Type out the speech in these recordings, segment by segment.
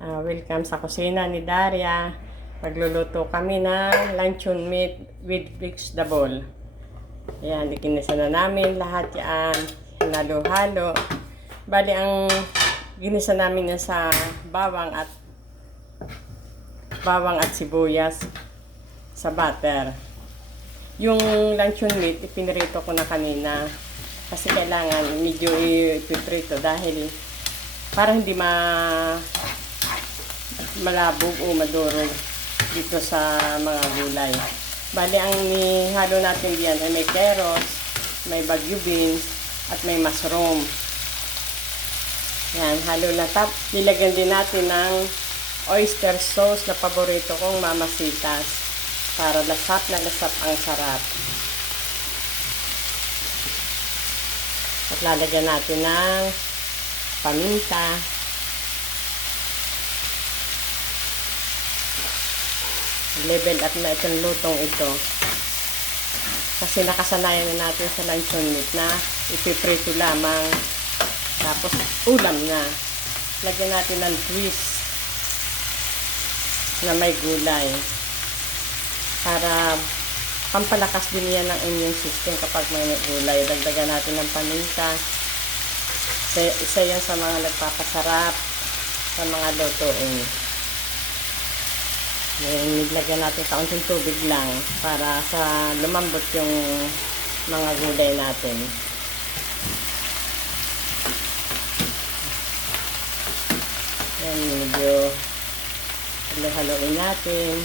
Welcome sa kusina ni Daria. Magluluto kami ng luncheon meat with vegetable. Ayan, ikinisa na namin lahat yan. Halo-halo. Bali, ang ginisa namin yan sa bawang at sibuyas sa butter. Yung luncheon meat, ipinirito ko na kanina. Kasi kailangan medyo ipiprito dahil para hindi malabog o madurog dito sa mga gulay. Bali, ang nihalo natin diyan ay may carrots, may bagyo beans, at may mushroom. Yan, halo na. Nilagyan din natin ng oyster sauce na paborito kong mamasitas para lasap na lasap ang sarap. At lalagyan natin ng paminta, level up na itong lutong ito kasi nakasanayan na natin sa luncheon meat na ipiprito lamang tapos ulam na. Lagyan natin ng twist na may gulay para pampalakas din yan ng immune system kapag may gulay. Dagdagan natin ng paminta. Isa yan sa mga nagpapasarap sa mga lutuin. Nilagyan natin kaunting tubig lang para sa lumambot yung mga gulay natin. Yan, medyo halo-haloin natin.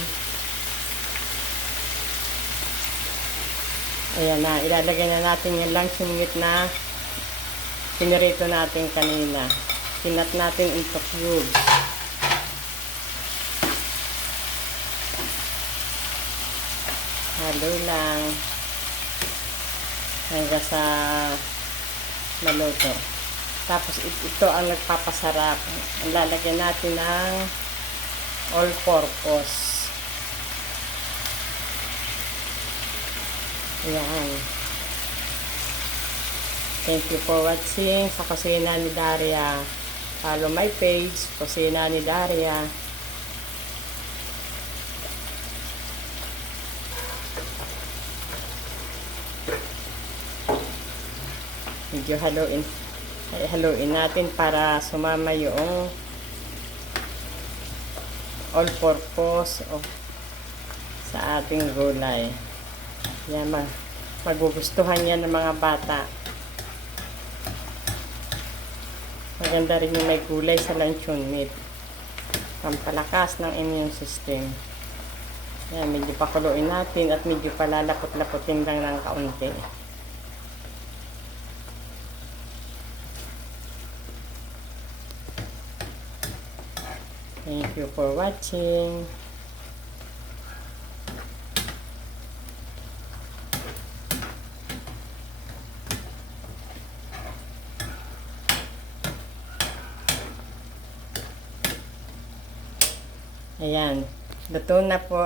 Ayan na, ilalagay na natin yung luncheon meat na pinirito natin kanina. Pinat natin into cubes. Halo lang hanggang sa maluto. Tapos ito ang nagpapasarap. Ang lalagyan natin ng all-purpose. Ayan. Thank you for watching sa Kusina ni Daria. Follow my page, Kusina ni Daria. Medyo haluin natin para sumama yung all-purpose sa ating gulay. Yan, magugustuhan yan ng mga bata. Maganda rin yung may gulay sa luncheon meat. Pampalakas ng immune system. Yan, medyo pakuluin natin at medyo palalapot-laputin lang ng kaunti. Thank you for watching. Ayan, luto na po